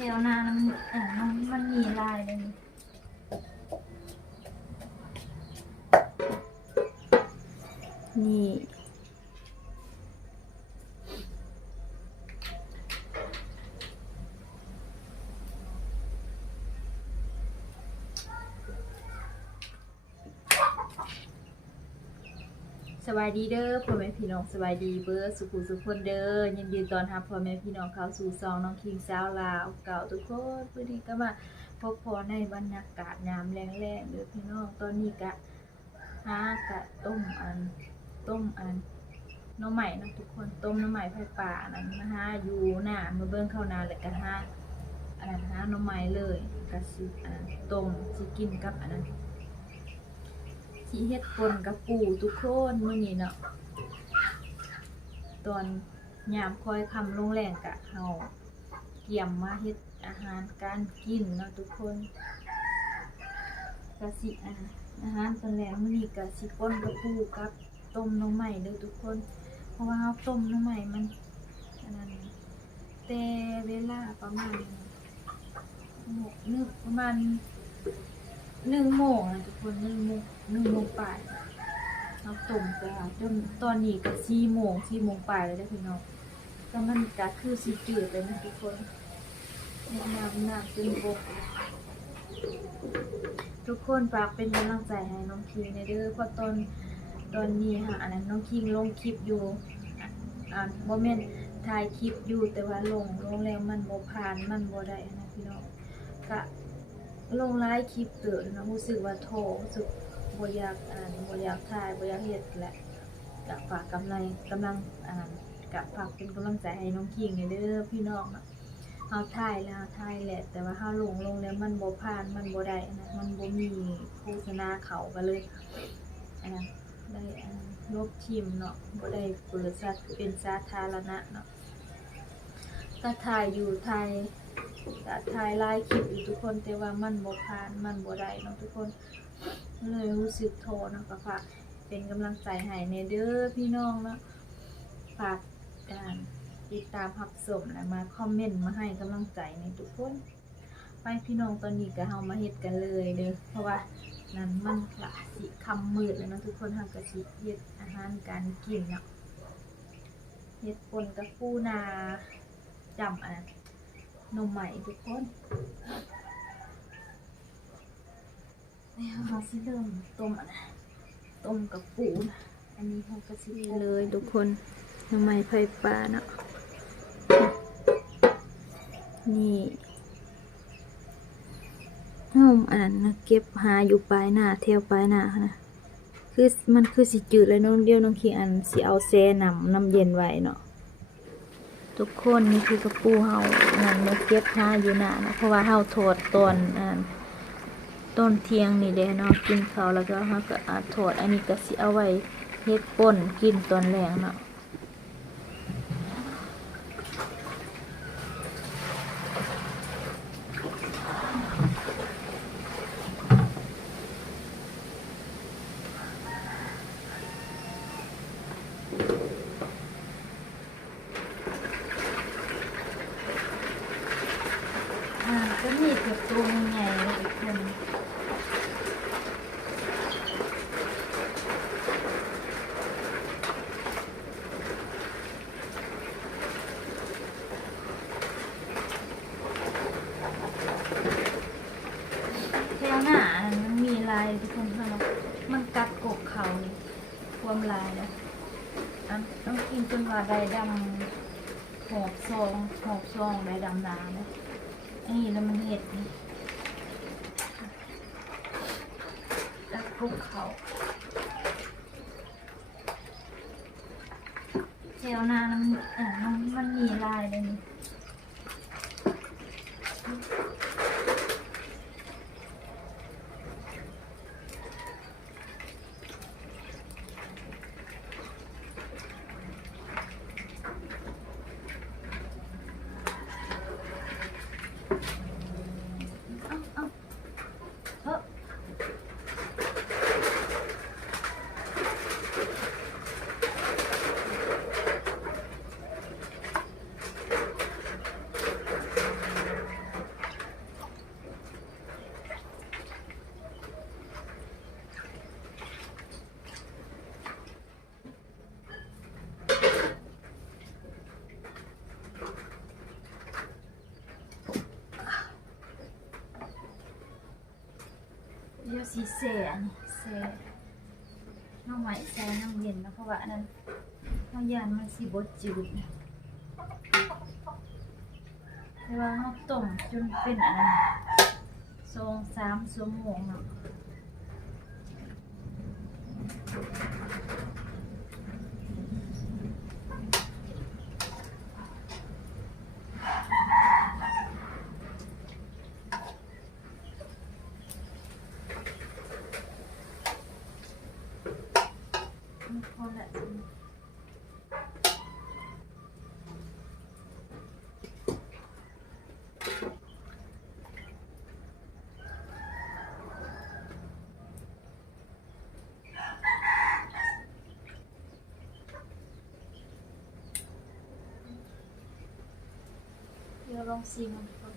ถวนามันมีลายเลยนี่สบายดีเด้อพ่อแม่พี่น้องสบายดีเบอร์สุขุสุขคนเด้อยินดีต้อนรับพ่อแม่พี่น้องเข้าสู่ซองน้องคิงสาวลาวเก่าทุกคนวันนี้ก็มาพบพอในบรรยากาศยามแรงๆเด้อพี่น้องตอนนี้กะหากะต้มอันน้องใหม่นะทุกคนต้มน้องใหม่ไผ่ป่านั้นนะคะอยู่หน้ามาเบิ่งเข้านาแล้วก็หาอันนั้นหาน้องใหม่เลยก็สิต้มสิกินกับอันนั้นสิเฮ็ดป่นกับปูทุกคนมื้อนี้เนาะตอนยามคอยคำลงแรงกะเฮาเกี่ยมมาเฮ็ดอาหารการกินเนาะทุกคนก็สิอาหารตอนแรกมื้อนี้ก็สิป่นกับปูกับต้มน้องใหม่เด้อทุกคนเพราะว่าเฮาต้มน้องใหม่มันอันนั้นแต่เวลาประมาณประมาณ1 โมงนะทุกคน1 โมงปลายเราต้มไปจนตอนนี้ก็4 โมงปลายแล้วเด้อพี่น้องก็มันก็คือสิจืดเลยนะทุกคนน้ำจนบกทุกคนฝากเป็นกำลังใจให้น้องคิงในเด้อเพราะตอนนี้ค่ะอันนั้นน้องคิงลงคลิปอยู่บ่แม่นถ่ายคลิปอยู่แต่ว่าลงแล้วมันบ่ผ่านมันบ่ได้นะพี่น้องก็ลงไลฟ์คลิปเตือนนะรู้สึกว่าท้อรู้สึกบ่อยากบ่อยากถ่ายบ่อยากเฮ็ดแหละก็ฝากกำลังก็ฝากเป็นกำลังใจให้น้องคิงเด้อพี่น้องนะเฮาถ่ายแล้วถ่ายแหละแต่ว่าเฮาลงแล้วมันบ่ผ่านมันบ่ได้นะมันบ่มีโฆษณาเข้าก็เลยได้ลบทิมเนาะบ่ได้เปิดเป็นสาธารณะเนาะก็ถ่ายอยู่ถ่ายไลฟ์คลิปอยู่ทุกคนแต่ว่ามันบ่ผ่านมันบ่ได้เนาะทุกคนเลยรู้สึกท้อเนาะก็ฝากเป็นกำลังใจให้ในเด้อพี่น้องเนาะฝากติดตามรับชมและมาคอมเมนต์มาให้กำลังใจในทุกคนไปพี่น้องตอนนี้ก็เฮามาเฮ็ดกันเลยเด้อเพราะว่านั้นมันละสิค่ำมืดแล้วเนาะทุกคนเฮาก็สิเฮ็ดอาหารการกินเนาะเฮ็ดป่นกับปูนาจำนมใหม่ทุกคนแล้วเราสิเริ่มต้มกับปูนะอันนี้เราก็สิเลยทุกคนนมใหม่ไผ่ปลาเนาะนี่อันนั้นนะเก็บหาอยู่ปลายหน้าแถวปลายหน้านะมันคือสิจืดเลยน้องเดียวน้องคิงสิเอาแช่น้ำเย็นไว้เนาะทุกคนนี่คือกระปูเฮานั่นมาเก็บหาอยู่หน้านะเพราะว่าเฮาทอดต้นเที่ยงนี่เด้เนาะกินข้าวแล้วก็เฮาก็ทอดอันนี้ก็สิเอาไว้เฮ็ดป่นกินตอนแลงเนาะก็มีกระตุ้งใหญ่เลยทุกคนแถวหน้ามันมีลายทุกคนค่ะมันกัดกบเขานี่ความลายนะต้องกินจนว่าได้ดำหอบซองได้ดำนานะนี่แล้วมันเห็ดนี่กัดกบเขาแถวหน้ามันมีลายเลยนี่ สิแช่อันนี้แช่หน่อไม้ใส่น้ำเย็นนะเพราะว่าอันนั้นเฮาย่านมันสิบ่จืดแต่ว่าเฮาต้มจนเป็นอันนั้น2-3 ชั่วโมงเนาะพอละเดี๋ยวลองชิมมันก่อน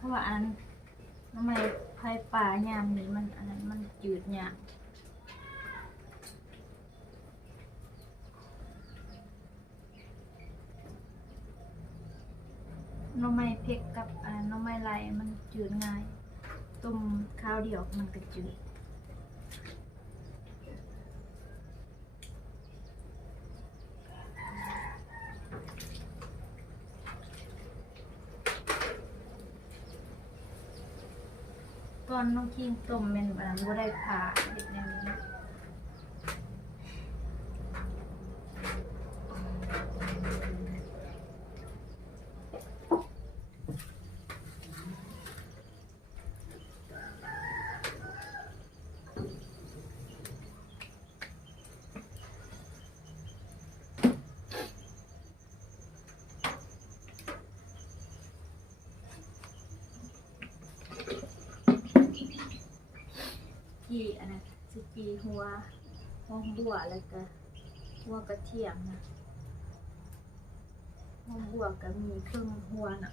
เพราะว่าอันทำไมไผ่ป่ายามนี้มันอันนั้นมันจืดยากหน่อไม้เผ็ดกับหน่อไม้ลายมันจืดง่ายต้มข้าวเดียวมันก็จืดตอนน้องคิงต้มแม่นบ่ได้ผ่าเฮ็ดแนวนี้ที่อันนั้นสิจีหัวหอมบัวแล้วก็หัวกระเทียมนะหอมบัวก็มีครึ่งหัวน่ะ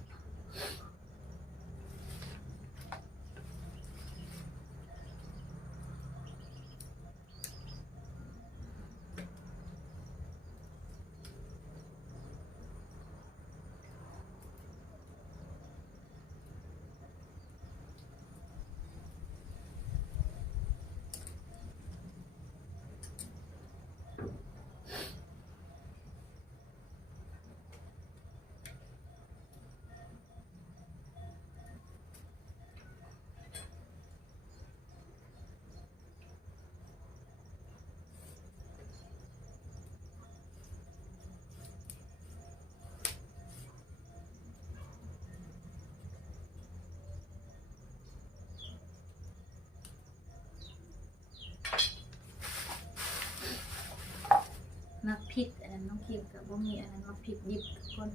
มักพริกอันนั้นน้องคิงก็บ่มีอันนั้นมักพริกดิบทุกคน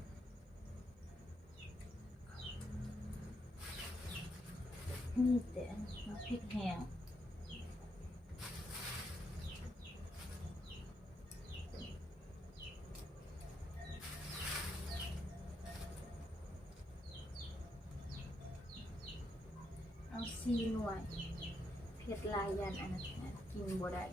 นี่แต่มักพริกแห้งเอา4 หน่วยเผ็ดหลายยันอันนั้นกินบ่ได้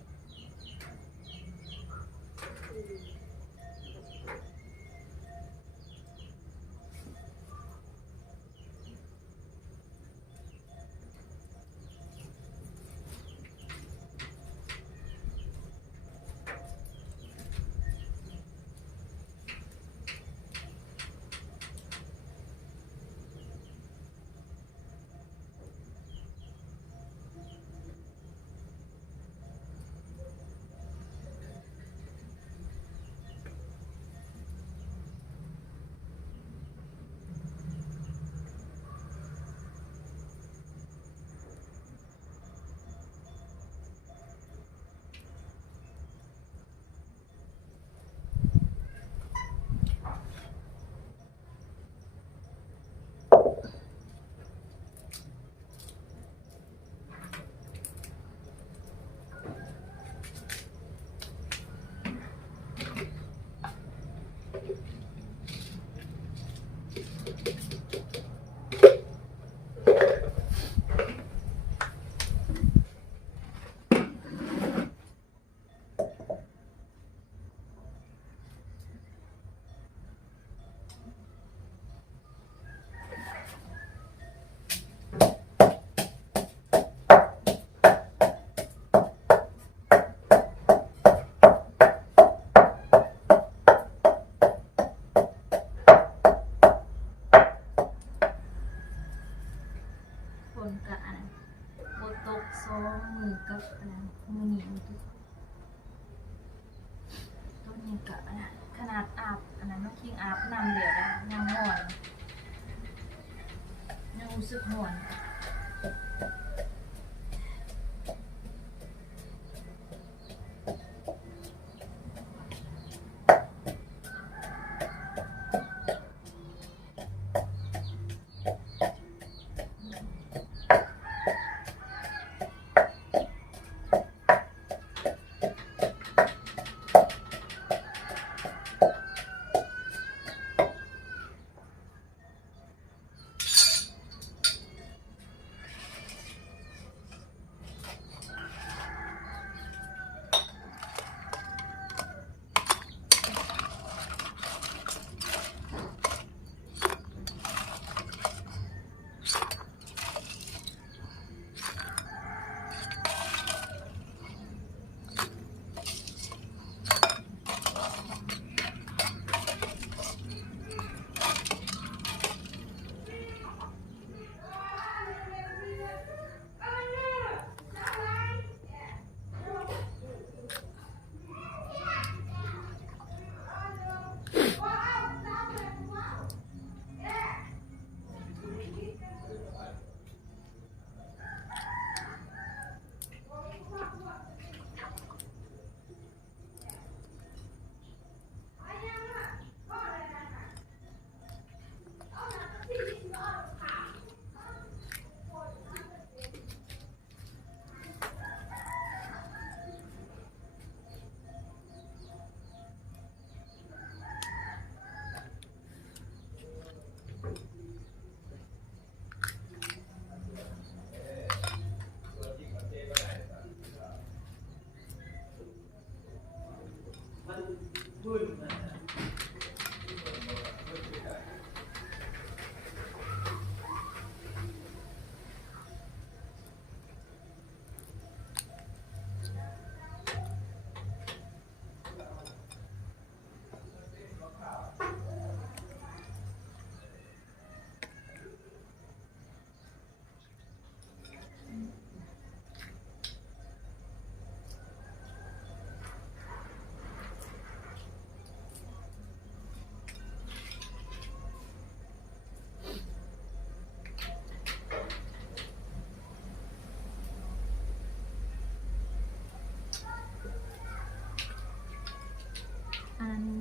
นก็บ่ตก2มื้อกับมื้อนี้ทุกคนต้นนี้ก็ขนาดอาบน้องคิงอาบน้ำแล้วนะยังร้อนยังรู้สึกร้อน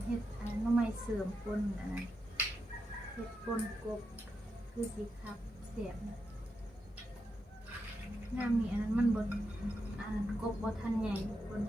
เฮ็ดหน่อไม้เสริมป่นเฮ็ดป่นกบคือสิคักแซ่บน้ำนี่มันบ่กบบ่ทันใหญ่ทุกคน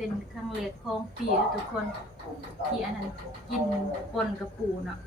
เป็นครั้งแรกของปีทุกคน ที่อันนั้นกินปนกับปูเนาะ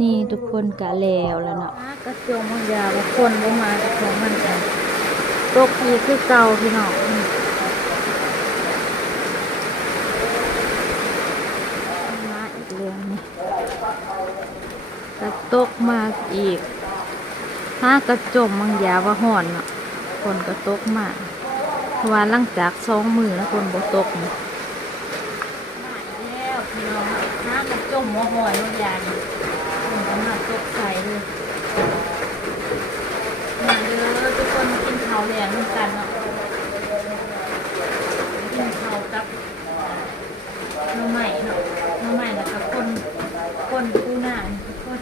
นี่ทุกคนกะแล้วเนาะกระจงมันยาวคนบ่มาจากของมันกันตกอีกคือเก่าพี่น้องมาอีกเรื่องนี่กระตกมาอีกถ้ากระจมมันยาวห่อนเนาะคนกระตกมาเพราะว่าหลังจาก2 มื้อแล้วคนบ่ตกนี่แล้วพี่น้องถ้ากระจมบ่ห่อนมันยาวมันก็มาตกใส่เลยมาเด้อทุกคนกินข้าวแลงด้วยกันเนาะกินข้าวกับหน่อไม้เนาะหน่อไม้แล้วก็คนปูหน้านี่ทุกคน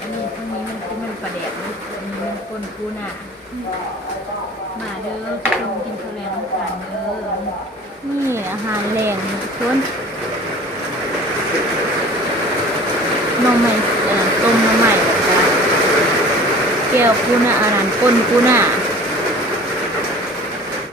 อันนี้ตรงนี้มันเป็นปลาแดกเลยอันนี้มันคนปูหน้ามาเด้อทุกคนกินข้าวแลงด้วยกันเด้อนี่อาหารแรงทุกคนหน่อไม้ต้มหน่อไม้แก้วปูนาอาหารก้นปูนา